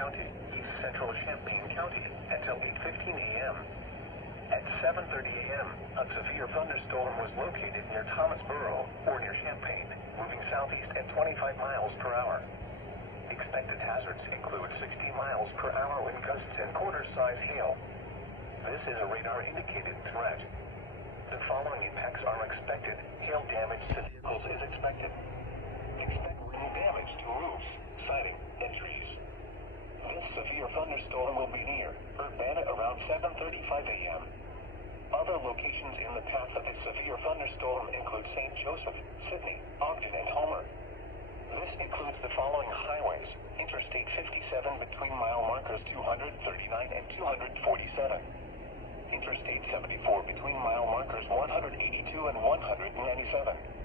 County, east central Champaign County, until 8:15 a.m. At 7:30 a.m., a severe thunderstorm was located near Thomasboro, or near Champaign, moving southeast at 25 miles per hour. Expected hazards include 60 miles per hour wind gusts and quarter-size hail. This is a radar-indicated threat. The following impacts are expected. Hail damage to vehicles is expected. Expect wind damage to roofs, siding, and trees. This severe thunderstorm will be near Urbana around 7:35 a.m. Other locations in the path of the severe thunderstorm include St. Joseph, Sydney, Ogden, and Homer. This includes the following highways: Interstate 57 between mile markers 239 and 247. Interstate 74 between mile markers 182 and 197.